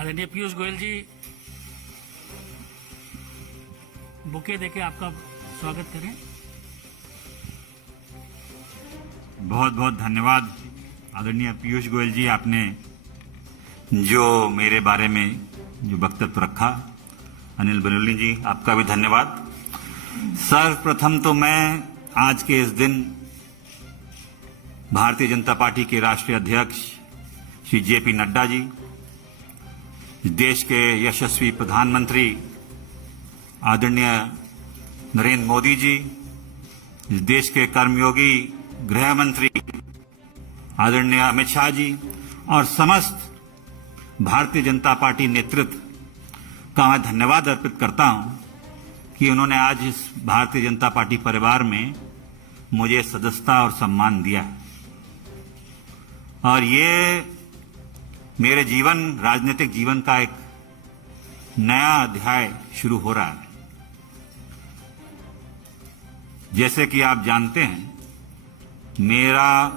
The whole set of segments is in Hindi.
आदरणीय पीयूष गोयल जी, बुके देके आपका स्वागत करें। बहुत बहुत धन्यवाद आदरणीय पीयूष गोयल जी, आपने जो मेरे बारे में जो वक्तव्य रखा। अनिल बलूनी जी, आपका भी धन्यवाद। सर्वप्रथम तो मैं आज के इस दिन भारतीय जनता पार्टी के राष्ट्रीय अध्यक्ष श्री जेपी नड्डा जी, देश के यशस्वी प्रधानमंत्री आदरणीय नरेंद्र मोदी जी, देश के कर्मयोगी गृह मंत्री आदरणीय अमित शाह जी और समस्त भारतीय जनता पार्टी नेतृत्व का मैं धन्यवाद अर्पित करता हूं कि उन्होंने आज इस भारतीय जनता पार्टी परिवार में मुझे सदस्यता और सम्मान दिया है। और ये मेरे राजनीतिक जीवन का एक नया अध्याय शुरू हो रहा है। जैसे कि आप जानते हैं, मेरा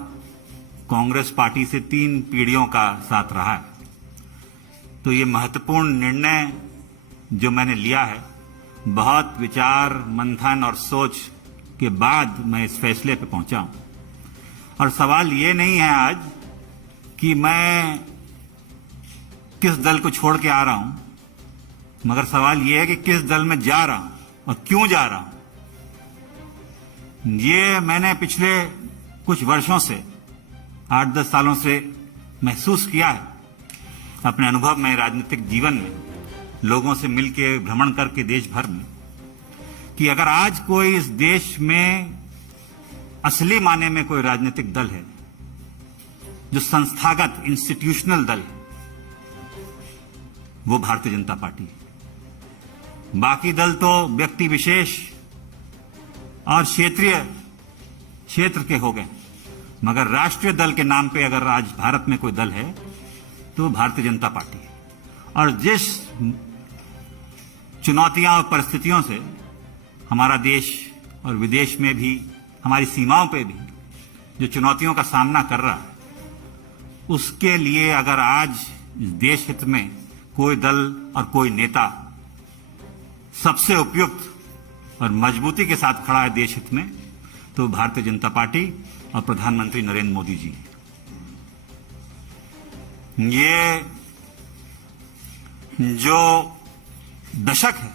कांग्रेस पार्टी से 3 पीढ़ियों का साथ रहा है। तो ये महत्वपूर्ण निर्णय जो मैंने लिया है, बहुत विचार मंथन और सोच के बाद मैं इस फैसले पे पहुंचा हूं। और सवाल ये नहीं है आज कि मैं किस दल को छोड़ के आ रहा हूं, मगर सवाल ये है कि किस दल में जा रहा हूं और क्यों जा रहा हूं। ये मैंने पिछले कुछ वर्षों से 8-10 सालों से महसूस किया है अपने अनुभव में, राजनीतिक जीवन में, लोगों से मिलकर भ्रमण करके देश भर में, कि अगर आज कोई इस देश में असली माने में कोई राजनीतिक दल है जो संस्थागत इंस्टीट्यूशनल दल है, वो भारतीय जनता पार्टी है। बाकी दल तो व्यक्ति विशेष और क्षेत्र के हो गए, मगर राष्ट्रीय दल के नाम पे अगर आज भारत में कोई दल है तो भारतीय जनता पार्टी है। और जिस चुनौतियां और परिस्थितियों से हमारा देश और विदेश में भी, हमारी सीमाओं पे भी जो चुनौतियों का सामना कर रहा है, उसके लिए अगर आज इस देश हित में कोई दल और कोई नेता सबसे उपयुक्त और मजबूती के साथ खड़ा है देश हित में, तो भारतीय जनता पार्टी और प्रधानमंत्री नरेंद्र मोदी जी। ये जो दशक है,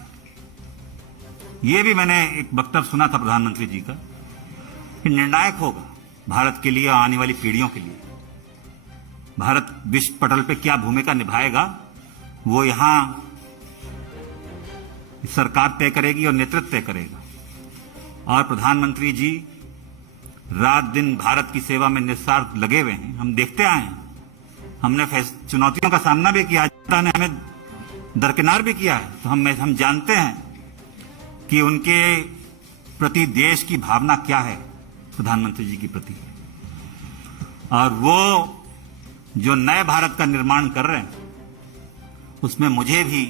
ये भी मैंने एक वक्तव्य सुना था प्रधानमंत्री जी का, कि निर्णायक होगा भारत के लिए और आने वाली पीढ़ियों के लिए। भारत विश्व पटल पे क्या भूमिका निभाएगा, वो यहां सरकार तय करेगी और नेतृत्व तय करेगा। और प्रधानमंत्री जी रात दिन भारत की सेवा में निस्वार्थ लगे हुए हैं। हम देखते आए हैं, हमने चुनौतियों का सामना भी किया, जनता ने हमें दरकिनार भी किया है। तो हम जानते हैं कि उनके प्रति देश की भावना क्या है, प्रधानमंत्री जी के प्रति। और वो जो नए भारत का निर्माण कर रहे हैं, उसमें मुझे भी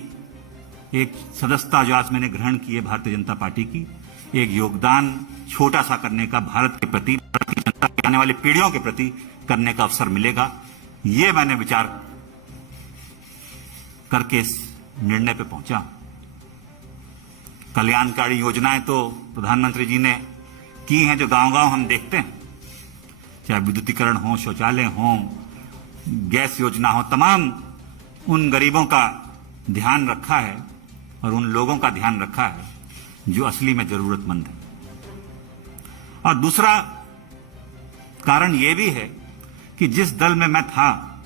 एक सदस्यता जो आज मैंने ग्रहण की है भारतीय जनता पार्टी की, एक योगदान छोटा सा करने का भारत के प्रति, भारतीय जनता की आने वाली पीढ़ियों के प्रति करने का अवसर मिलेगा। ये मैंने विचार करके इस निर्णय पे पहुंचा। कल्याणकारी योजनाएं तो प्रधानमंत्री जी ने की हैं, जो गांव-गांव हम देखते हैं, चाहे विद्युतीकरण हो, शौचालय हो, गैस योजना हो, तमाम उन गरीबों का ध्यान रखा है और उन लोगों का ध्यान रखा है जो असली में जरूरतमंद है। और दूसरा कारण यह भी है कि जिस दल में मैं था,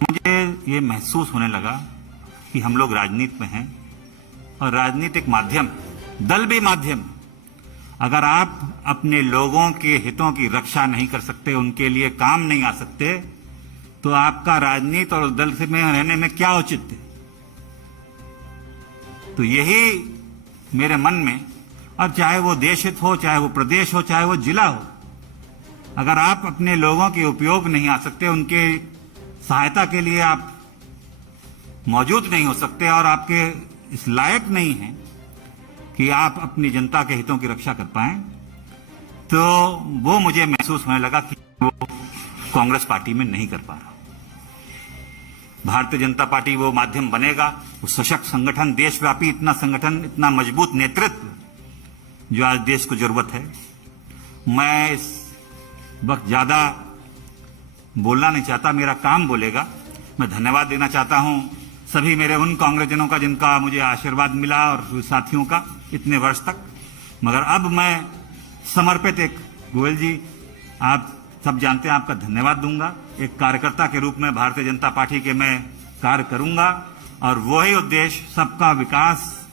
मुझे ये महसूस होने लगा कि हम लोग राजनीति में हैं और राजनीतिक माध्यम, दल भी माध्यम। अगर आप अपने लोगों के हितों की रक्षा नहीं कर सकते, उनके लिए काम नहीं आ सकते, तो आपका राजनीति और दल से में रहने में क्या औचित्य। तो यही मेरे मन में, और चाहे वो देश हित हो, चाहे वो प्रदेश हो, चाहे वो जिला हो, अगर आप अपने लोगों के उपयोग नहीं आ सकते, उनके सहायता के लिए आप मौजूद नहीं हो सकते और आपके इस लायक नहीं हैं कि आप अपनी जनता के हितों की रक्षा कर पाएं, तो वो मुझे महसूस होने लगा कि वो कांग्रेस पार्टी में नहीं कर पा रहा। भारतीय जनता पार्टी वो माध्यम बनेगा, वो सशक्त संगठन, देशव्यापी इतना संगठन, इतना मजबूत नेतृत्व जो आज देश को जरूरत है। मैं इस वक्त ज्यादा बोलना नहीं चाहता, मेरा काम बोलेगा। मैं धन्यवाद देना चाहता हूं सभी मेरे उन कांग्रेसजनों का जिनका मुझे आशीर्वाद मिला और साथियों का इतने वर्ष तक। मगर अब मैं समर्पित एक, गोयल जी आप सब जानते हैं, आपका धन्यवाद दूंगा। एक कार्यकर्ता के रूप में भारतीय जनता पार्टी के मैं कार्य करूंगा और वही उद्देश्य, सबका विकास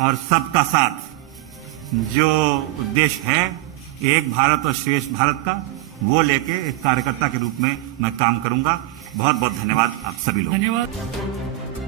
और सबका साथ, जो उद्देश्य है एक भारत और श्रेष्ठ भारत का, वो लेके एक कार्यकर्ता के रूप में मैं काम करूंगा। बहुत बहुत धन्यवाद आप सभी लोग। धन्यवाद।